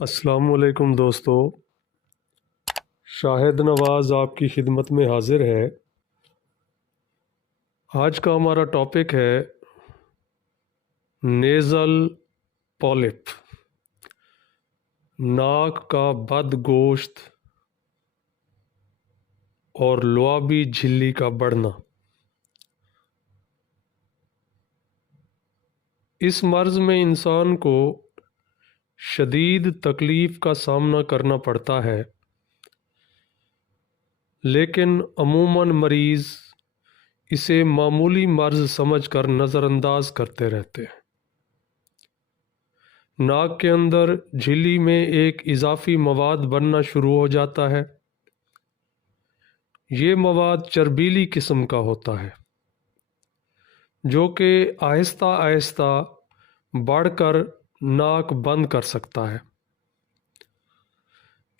السلام علیکم دوستو، شاہد نواز آپ کی خدمت میں حاضر ہے۔ آج کا ہمارا ٹاپک ہے نیزل پولپ، ناک کا بد گوشت اور لعابی جھلی کا بڑھنا۔ اس مرض میں انسان کو شدید تکلیف کا سامنا کرنا پڑتا ہے، لیکن عموماً مریض اسے معمولی مرض سمجھ کر نظر انداز کرتے رہتے ہیں۔ ناک کے اندر جھلی میں ایک اضافی مواد بننا شروع ہو جاتا ہے۔ یہ مواد چربیلی قسم کا ہوتا ہے، جو کہ آہستہ آہستہ بڑھ کر ناک بند کر سکتا ہے۔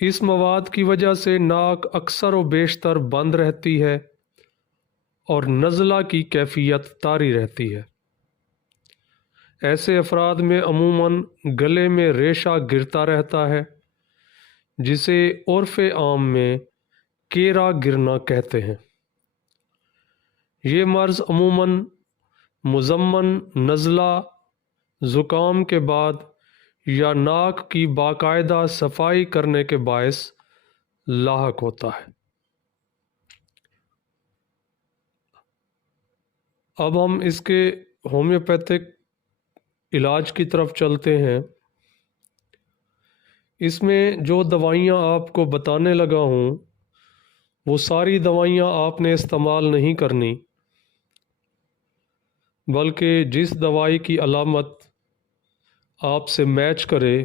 اس مواد کی وجہ سے ناک اکثر و بیشتر بند رہتی ہے اور نزلہ کی کیفیت طاری رہتی ہے۔ ایسے افراد میں عموماً گلے میں ریشہ گرتا رہتا ہے، جسے عرف عام میں کیرا گرنا کہتے ہیں۔ یہ مرض عموماً مزمن نزلہ، زکام کے بعد یا ناک کی باقاعدہ صفائی کرنے کے باعث لاحق ہوتا ہے۔ اب ہم اس کے ہومیوپیتھک علاج کی طرف چلتے ہیں۔ اس میں جو دوائیاں آپ کو بتانے لگا ہوں، وہ ساری دوائیاں آپ نے استعمال نہیں کرنی، بلکہ جس دوائی کی علامت آپ سے میچ کرے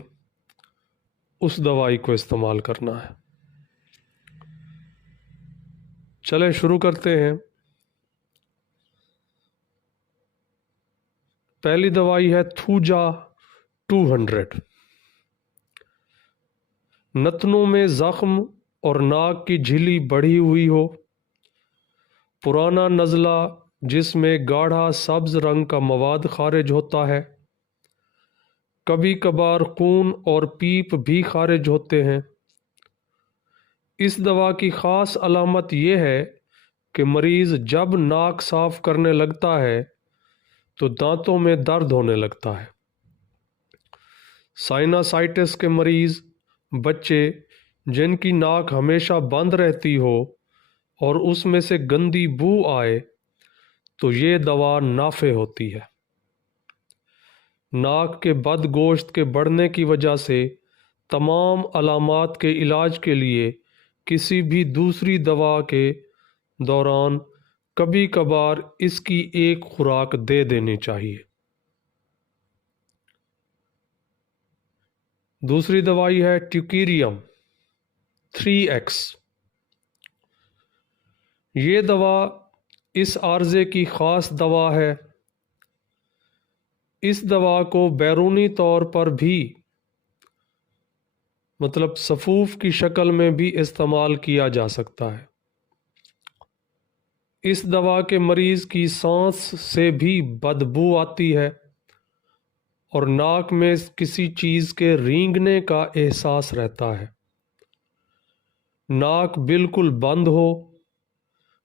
اس دوائی کو استعمال کرنا ہے۔ چلیں شروع کرتے ہیں۔ پہلی دوائی ہے تھوجا 200۔ نتنوں میں زخم اور ناک کی جھلی بڑھی ہوئی ہو، پرانا نزلہ جس میں گاڑھا سبز رنگ کا مواد خارج ہوتا ہے، کبھی کبھار خون اور پیپ بھی خارج ہوتے ہیں۔ اس دوا کی خاص علامت یہ ہے کہ مریض جب ناک صاف کرنے لگتا ہے تو دانتوں میں درد ہونے لگتا ہے۔ سائناسائٹس کے مریض، بچے جن کی ناک ہمیشہ بند رہتی ہو اور اس میں سے گندی بو آئے تو یہ دوا نافع ہوتی ہے۔ ناک کے بد گوشت کے بڑھنے کی وجہ سے تمام علامات کے علاج کے لیے کسی بھی دوسری دوا کے دوران کبھی کبھار اس کی ایک خوراک دے دینی چاہیے۔ دوسری دوائی ہے ٹیوکیریم 3X۔ یہ دوا اس عارضے کی خاص دوا ہے۔ اس دوا کو بیرونی طور پر بھی سفوف کی شکل میں بھی استعمال کیا جا سکتا ہے۔ اس دوا کے مریض کی سانس سے بھی بدبو آتی ہے اور ناک میں کسی چیز کے رینگنے کا احساس رہتا ہے۔ ناک بالکل بند ہو،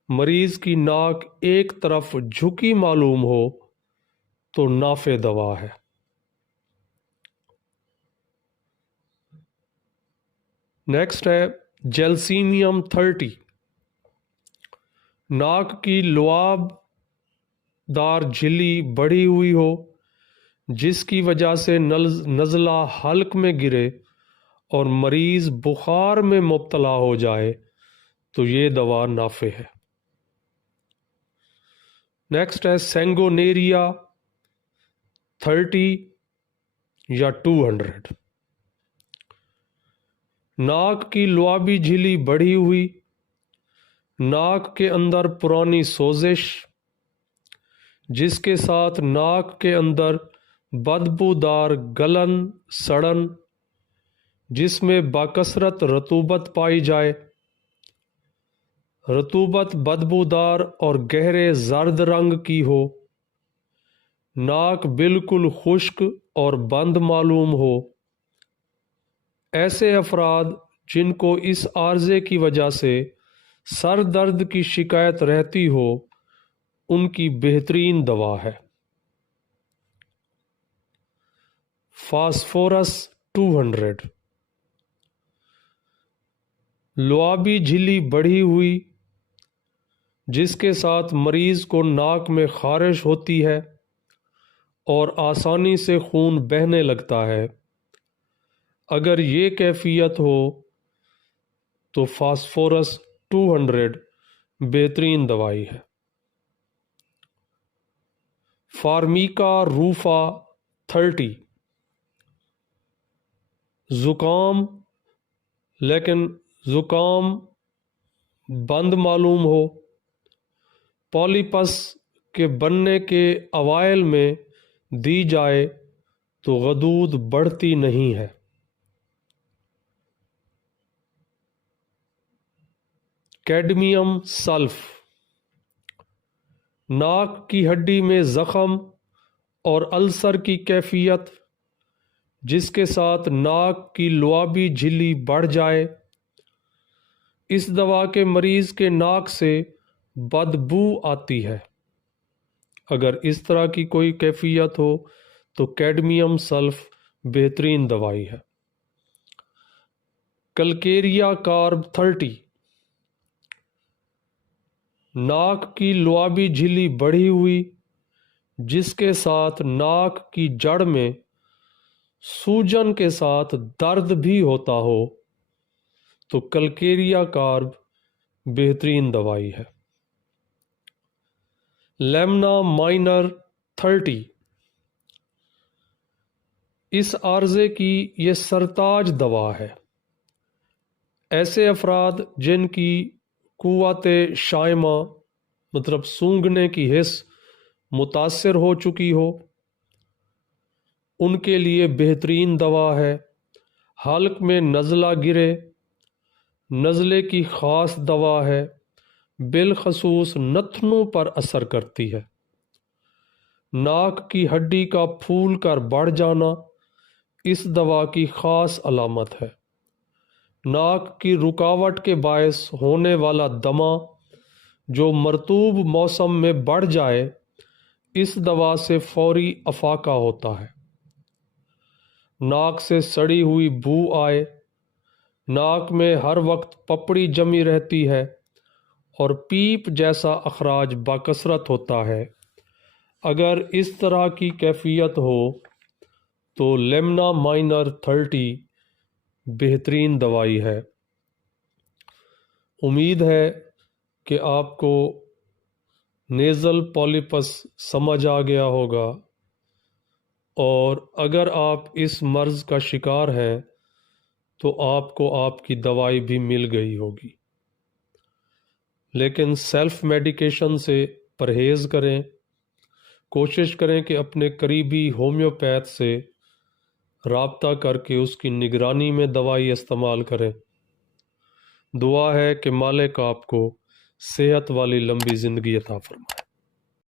مریض کی ناک ایک طرف جھکی معلوم ہو تو نافع دوا ہے۔ نیکسٹ ہے جیلسینیم 30۔ ناک کی لعاب دار جھلی بڑھی ہوئی ہو، جس کی وجہ سے نزلہ حلق میں گرے اور مریض بخار میں مبتلا ہو جائے تو یہ دوا نافع ہے۔ نیکسٹ ہے سینگونیریا 30 یا 200۔ ناک کی لعابی جھلی بڑھی ہوئی، ناک کے اندر پرانی سوزش، جس کے ساتھ ناک کے اندر بدبودار گلن سڑن، جس میں باکثرت رطوبت پائی جائے۔ رطوبت بدبودار اور گہرے زرد رنگ کی ہو، ناک بالکل خشک اور بند معلوم ہو، ایسے افراد جن کو اس عارضے کی وجہ سے سر درد کی شکایت رہتی ہو ان کی بہترین دوا ہے فاسفورس 200۔ لعابی جھلی بڑھی ہوئی جس کے ساتھ مریض کو ناک میں خارش ہوتی ہے اور آسانی سے خون بہنے لگتا ہے، اگر یہ کیفیت ہو تو فاسفورس 200 بہترین دوائی ہے۔ فارمیکا روفا 30۔ زکام، لیکن زکام بند معلوم ہو، پولیپس کے بننے کے اوائل میں دی جائے تو غدود بڑھتی نہیں ہے۔ کیڈمیم سلف، ناک کی ہڈی میں زخم اور السر کی کیفیت جس کے ساتھ ناک کی لعابی جھلی بڑھ جائے، اس دوا کے مریض کے ناک سے بدبو آتی ہے، اگر اس طرح کی کوئی کیفیت ہو تو کیڈمیم سلف بہترین دوائی ہے۔ کلکیریا کارب 30۔ ناک کی لعابی جھلی بڑھی ہوئی جس کے ساتھ ناک کی جڑ میں سوجن کے ساتھ درد بھی ہوتا ہو تو کلکیریا کارب بہترین دوائی ہے۔ لیمنا مائنر 30۔ اس عارضے کی یہ سرتاج دوا ہے۔ ایسے افراد جن کی قوت شائمہ مطلب سونگھنے کی حس متاثر ہو چکی ہو ان کے لیے بہترین دوا ہے۔ حلق میں نزلہ گرے، نزلے کی خاص دوا ہے، بالخصوص نتنوں پر اثر کرتی ہے۔ ناک کی ہڈی کا پھول کر بڑھ جانا اس دوا کی خاص علامت ہے۔ ناک کی رکاوٹ کے باعث ہونے والا دمہ جو مرطوب موسم میں بڑھ جائے، اس دوا سے فوری افاقہ ہوتا ہے۔ ناک سے سڑی ہوئی بو آئے، ناک میں ہر وقت پپڑی جمی رہتی ہے اور پیپ جیسا اخراج بکثرت ہوتا ہے، اگر اس طرح کی کیفیت ہو تو لیمنا مائنر 30 بہترین دوائی ہے۔ امید ہے کہ آپ کو نیزل پولیپس سمجھ آ گیا ہوگا، اور اگر آپ اس مرض کا شکار ہیں تو آپ کو آپ کی دوائی بھی مل گئی ہوگی، لیکن سیلف میڈیکیشن سے پرہیز کریں، کوشش کریں کہ اپنے قریبی ہومیوپیتھ سے رابطہ کر کے اس کی نگرانی میں دوائی استعمال کریں۔ دعا ہے کہ مالک آپ کو صحت والی لمبی زندگی عطا فرمائے۔